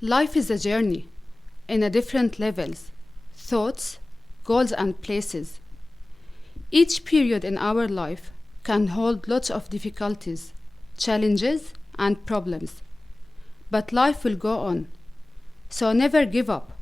Life is a journey in a different levels, thoughts, goals, and places. Each period in our life can hold lots of difficulties, challenges, and problems. But life will go on. So never give up.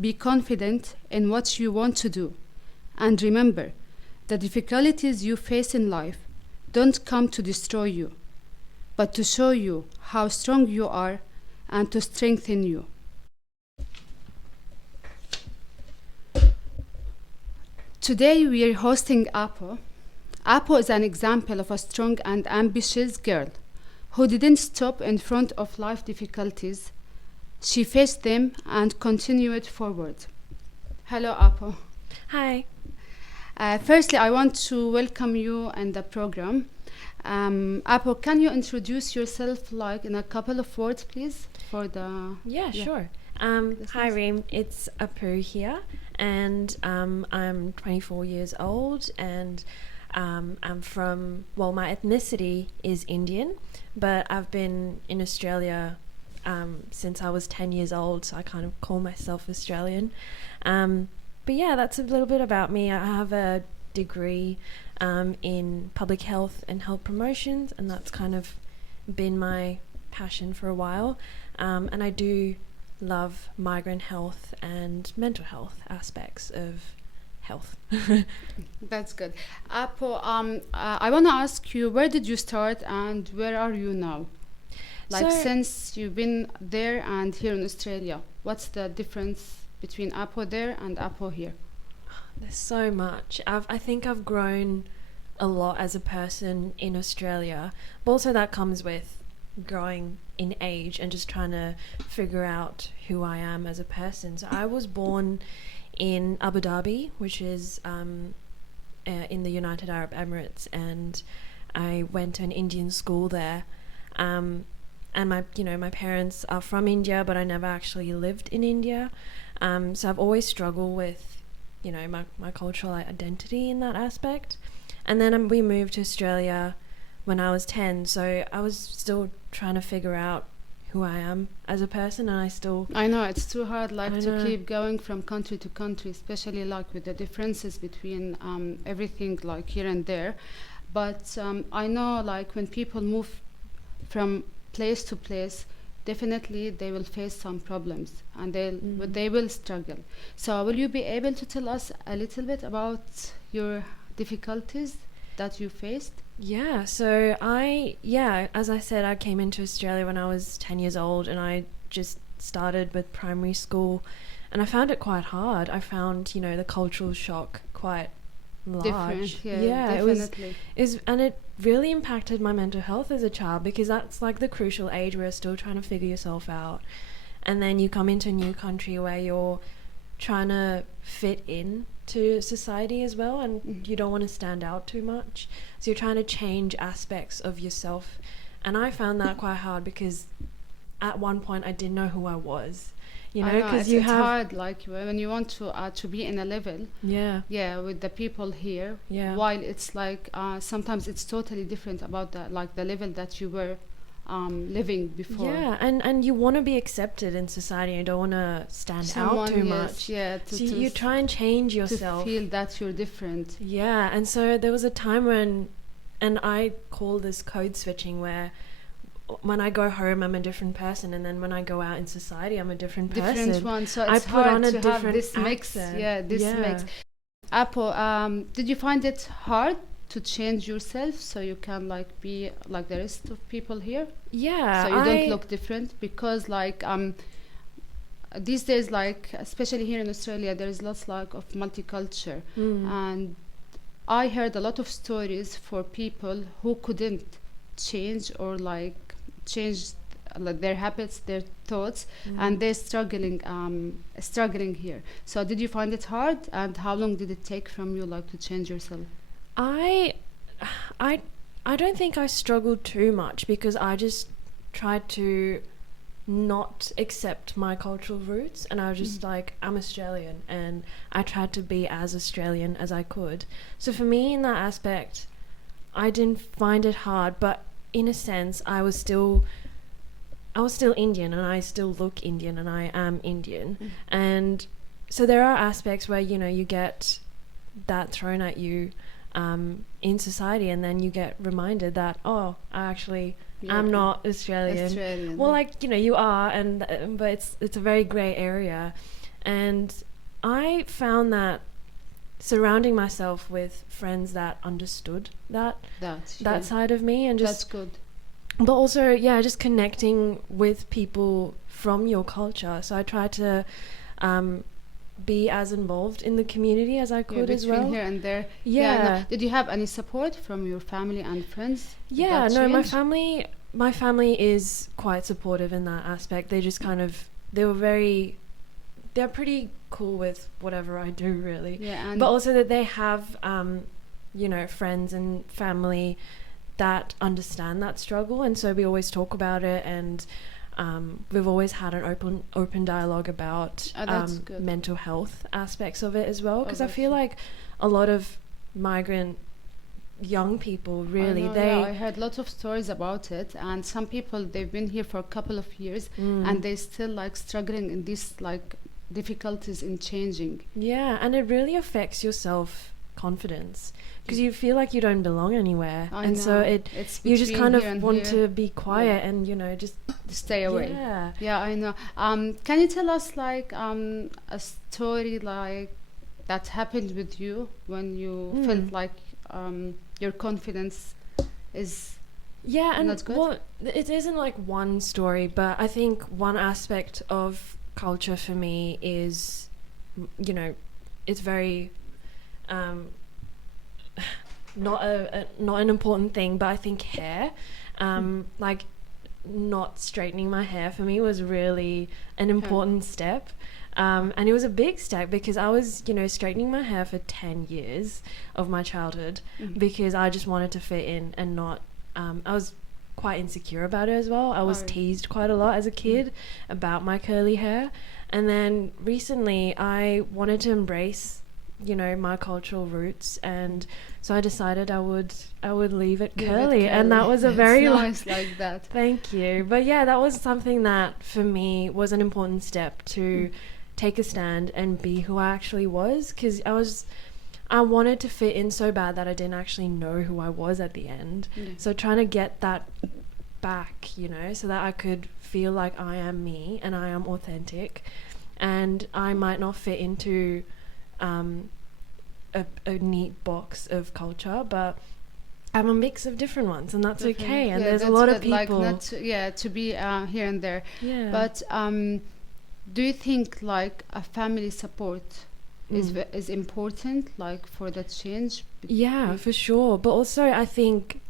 Be confident in what you want to do. And remember, the difficulties you face in life don't come to destroy you, but to show you how strong you are and to strengthen you. Today we are hosting Apo. Apo is an example of a strong and ambitious girl who didn't stop in front of life difficulties. She faced them and continued forward. Hello, Apo. Hi. Firstly, I want to welcome you in the program. Apo, can you introduce yourself like in a couple of words, please? Yeah, sure. Hi, Reem. It's Apu here, and I'm 24 years old, and I'm from, well, my ethnicity is Indian, but I've been in Australia since I was 10 years old, so I kind of call myself Australian. But yeah, that's a little bit about me. I have a degree in public health and health promotions, and that's kind of been my passion for a while. And I do love migrant health and mental health aspects of health. That's good. Apo, I want to ask you, where did you start and where are you now? Like, since you've been there and here in Australia, what's the difference between Apo there and Apo here? There's so much. I think I've grown a lot as a person in Australia, but also that comes with growing in age and just trying to figure out who I am as a person. So I was born in Abu Dhabi, which is in the United Arab Emirates, and I went to an Indian school there. And my parents are from India, but I never actually lived in India. So I've always struggled with, my cultural identity in that aspect. And then we moved to Australia when I was 10, so I was still trying to figure out who I am as a person, and I know it's too hard to keep going from country to country, especially like with the differences between everything like here and there. But I know like when people move from place to place, definitely they will face some problems and they will struggle. So will you be able to tell us a little bit about your difficulties that you faced? Yeah, so as I said, I came into Australia when I was 10 years old, and I just started with primary school, and I found it quite hard. I found, the cultural shock quite large. Different, yeah, definitely. And it really impacted my mental health as a child, because that's like the crucial age where you're still trying to figure yourself out. And then you come into a new country where you're trying to fit in to society as well, and you don't want to stand out too much, so you're trying to change aspects of yourself. And I found that quite hard, because at one point I didn't know who I was, because it's hard, like when you want to be in a level with the people here, while it's like sometimes it's totally different about the level that you were living before. And you want to be accepted in society. You don't want to stand out too much. So you try and change yourself to feel that you're different. And so there was a time and I call this code switching, where when I go home I'm a different person, and then when I go out in society I'm a different person. One. So it's hard to have this mix. Mix. Apo, did you find it hard to change yourself so you can be like the rest of people here? So you don't look different, because these days, especially here in Australia, there is lots of multicultural, and I heard a lot of stories for people who couldn't change or change their habits, their thoughts, and they're struggling here. So did you find it hard, and how long did it take from you to change yourself? I don't think I struggled too much, because I just tried to not accept my cultural roots, and I was just I'm Australian, and I tried to be as Australian as I could. So for me, in that aspect, I didn't find it hard, but in a sense I was still I was still Indian, and I still look Indian, and I am Indian. And so there are aspects where, you know, you get that thrown at you in society, and then you get reminded that, oh, I'm not Australian. Well, like, you know, you are, and but it's a very grey area. And I found that surrounding myself with friends that understood that side of me, and just that's good. But also, yeah, just connecting with people from your culture. So I try to be as involved in the community as I could as well. Here and there. Yeah. No. Did you have any support from your family and friends? Yeah, no, my family is quite supportive in that aspect. They just kind of, they're pretty cool with whatever I do, really. Yeah, but also that they have, you know, friends and family that understand that struggle, and so we always talk about it, and we've always had an open dialogue about mental health aspects of it as well, because I feel like a lot of migrant young people really I heard lots of stories about it, and some people, they've been here for a couple of years and they still like struggling in these like difficulties in changing. Yeah, and it really affects your self-confidence, because you feel like you don't belong anywhere, so you just kind of want to be quiet and, you know, just stay away. Yeah, I know. Can you tell us like a story like that happened with you when you felt like your confidence is not good? Well, it isn't like one story, but I think one aspect of culture for me is, you know, it's very not an important thing, but I think hair, like not straightening my hair for me was really an important step, and it was a big step, because I was, you know, straightening my hair for 10 years of my childhood because I just wanted to fit in and not I was quite insecure about it as well. I was teased quite a lot as a kid about my curly hair, and then recently I wanted to embrace, you know, my cultural roots, and so I decided I would leave it curly, and that was a very nice like that. Thank you. But yeah, that was something that for me was an important step to take a stand and be who I actually was, because I wanted to fit in so bad that I didn't actually know who I was at the end. So trying to get that back, you know, so that I could feel like I am me and I am authentic, and I might not fit into a neat box of culture, but I'm a mix of different ones, and that's okay. And there's a lot of people like to be here and there. But do you think like a family support is important, like for that change? Yeah, for sure. But also I think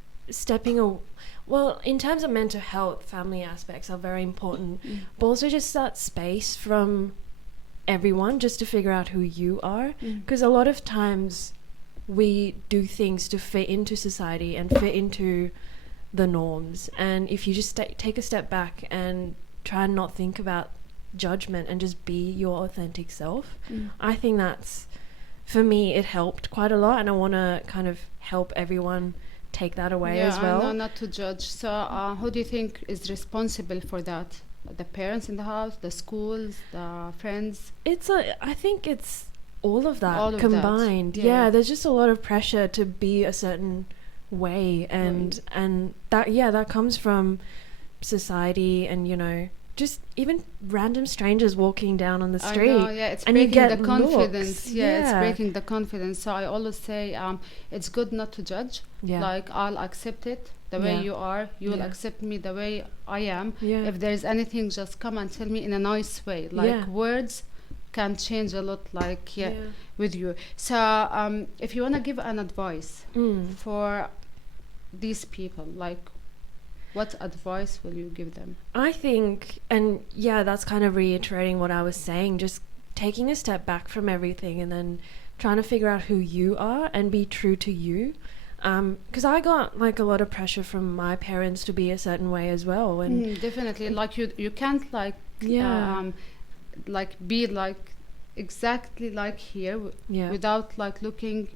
well, in terms of mental health, family aspects are very important, but also just that space from everyone just to figure out who you are, because a lot of times we do things to fit into society and fit into the norms, and if you just take a step back and try and not think about judgment and just be your authentic self, I think that's, for me, it helped quite a lot, and I want to kind of help everyone take that away as well. Yeah, not to judge. So who do you think is responsible for that? The parents in the house, the schools, the friends? I think it's all of that combined. Yeah, there's just a lot of pressure to be a certain way, and that comes from society, and, you know, just even random strangers walking down on the street. I know, it's and breaking you get the confidence. Looks. It's breaking the confidence. So I always say it's good not to judge. Like, I'll accept it the way you are. You'll accept me the way I am. If there's anything, just come and tell me in a nice way. Like, words can change a lot, like with you. So if you want to give an advice for these people, like, what advice will you give them? I think, and that's kind of reiterating what I was saying, just taking a step back from everything and then trying to figure out who you are and be true to you. Because I got like a lot of pressure from my parents to be a certain way as well. And definitely, like you can't like like be like exactly like here without like looking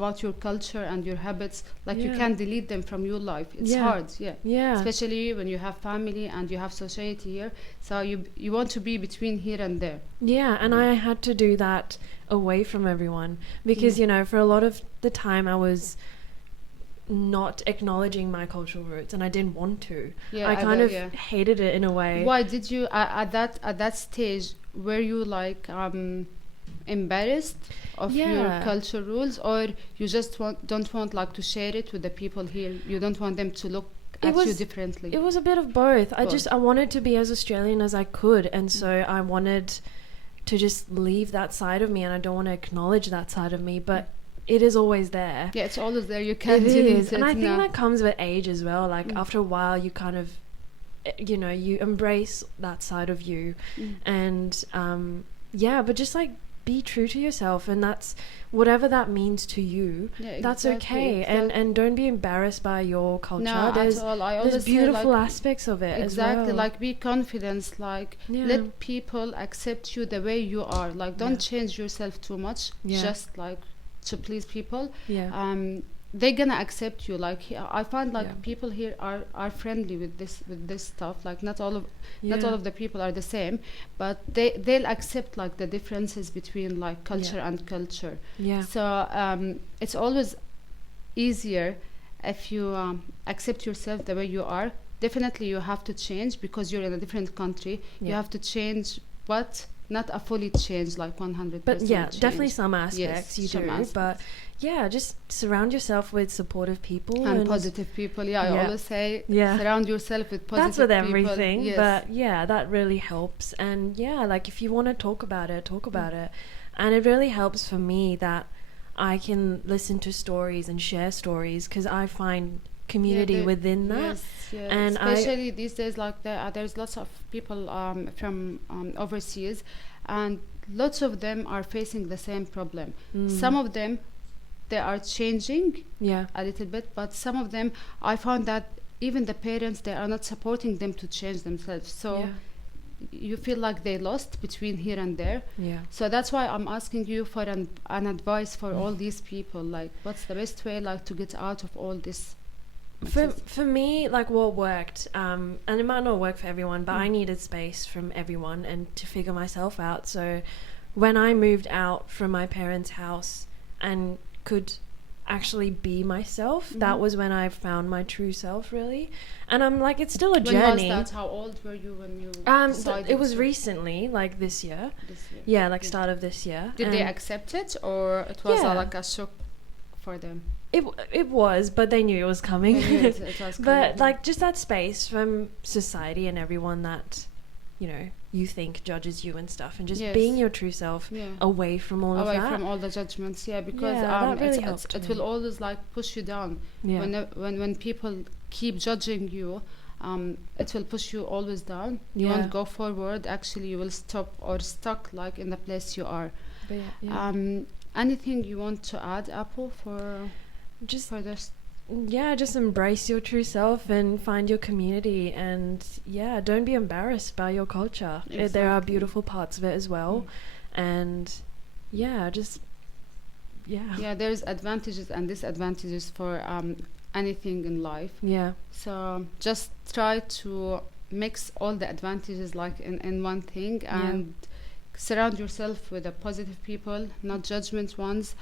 about your culture and your habits, like you Yeah. can't delete them from your life. It's Yeah. hard, yeah. Yeah. Especially when you have family and you have society here. So you want to be between here and there. Yeah, and I had to do that away from everyone because, you know, for a lot of the time I was not acknowledging my cultural roots and I didn't want to. Yeah, I kind of yeah. hated it in a way. Why did you at that stage, were you like embarrassed of your Yeah. culture rules, or you just don't want like to share it with the people here? You don't want them to look at you differently? It was a bit of both. Both. I wanted to be as Australian as I could, and so I wanted to just leave that side of me, and I don't want to acknowledge that side of me, but it is always there. Yeah, it's always there. You can't It delete is, it. and I think no. that comes with age as well. Like after a while, you kind of, you know, you embrace that side of you, and yeah, but just like be true to yourself, and that's whatever that means to you. Yeah, that's exactly, okay, exactly. and don't be embarrassed by your culture. No, there's at all. I there's always say, beautiful like, aspects of it exactly, as well. like be confident, like Yeah. let people accept you the way you are, like don't Yeah. change yourself too much, Yeah. just like to please people. Yeah. They're gonna accept you. Like I find like Yeah. people here are friendly with this stuff. Like not all of Yeah. the people are the same, but they'll accept like the differences between like culture and culture. Yeah. So it's always easier if you accept yourself the way you are. Definitely you have to change because you're in a different country. You Yeah. have to change, but not a fully change, like 100%. But yeah, change. definitely some aspects you some do. aspects. But yeah, just surround yourself with supportive people And positive people. Yeah, I Yeah. always say Yeah. surround yourself with positive that's with people. everything. Yes. But yeah, that really helps. And yeah, like if you want to talk about it, talk about it. And it really helps for me that I can listen to stories and share stories because I find community within that. Yes, And especially these days, like there's lots of people from overseas, and lots of them are facing the same problem. Some of them, they are changing Yeah. a little bit, but some of them, I found that even the parents, they are not supporting them to change themselves. So Yeah. you feel like they lost between here and there. Yeah. So that's why I'm asking you for an advice for all these people. Like, what's the best way, like, to get out of all this? For me, like what worked, and it might not work for everyone, but I needed space from everyone and to figure myself out. So when I moved out from my parents' house and could actually be myself, that was when I found my true self, really. And I'm like, it's still a journey. When was that? How old were you when you decided it was to- recently, like this year. this year? Yeah, like start of this year. Did they And accept it, or it was Yeah. like a shock for them? it was, but they knew it was coming. They knew it was But coming. like just that space from society and everyone that, you know, you think judges you and stuff, and just Yes. being your true self Yeah. away from all of Away that. from all the judgments, yeah, because Yeah, that really it's, helped it me. will always like push you down. Yeah. When people keep judging you, it will push you always down. You Yeah. won't go forward. Actually, you will stop or stuck like in the place you are. But yeah. Anything you want to add, Apple, for Just this? yeah, just embrace your true self and find your community, and yeah, don't be embarrassed by your culture. There are Exactly. beautiful parts of it as well, and yeah, just Yeah, there's advantages and disadvantages for anything in life. yeah. So just try to mix all the advantages like in one thing, and surround yourself with the positive people, not judgment ones,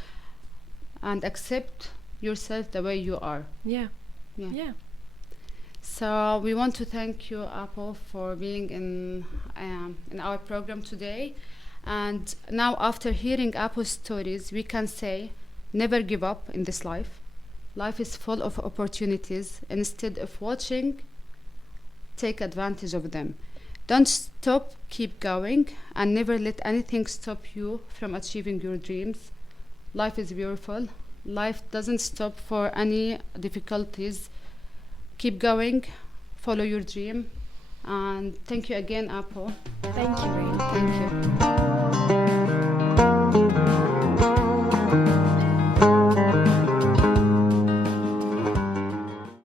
and accept yourself the way you are. Yeah. Yeah. Yeah. So we want to thank you, Apple, for being in our program today. And now, after hearing Apple's stories, we can say, never give up in this life. Life is full of opportunities. Instead of watching, take advantage of them. Don't stop, keep going, and never let anything stop you from achieving your dreams. Life is beautiful. Life doesn't stop for any difficulties. Keep going, follow your dream, and thank you again, Apple. Thank you, Reem. Thank you.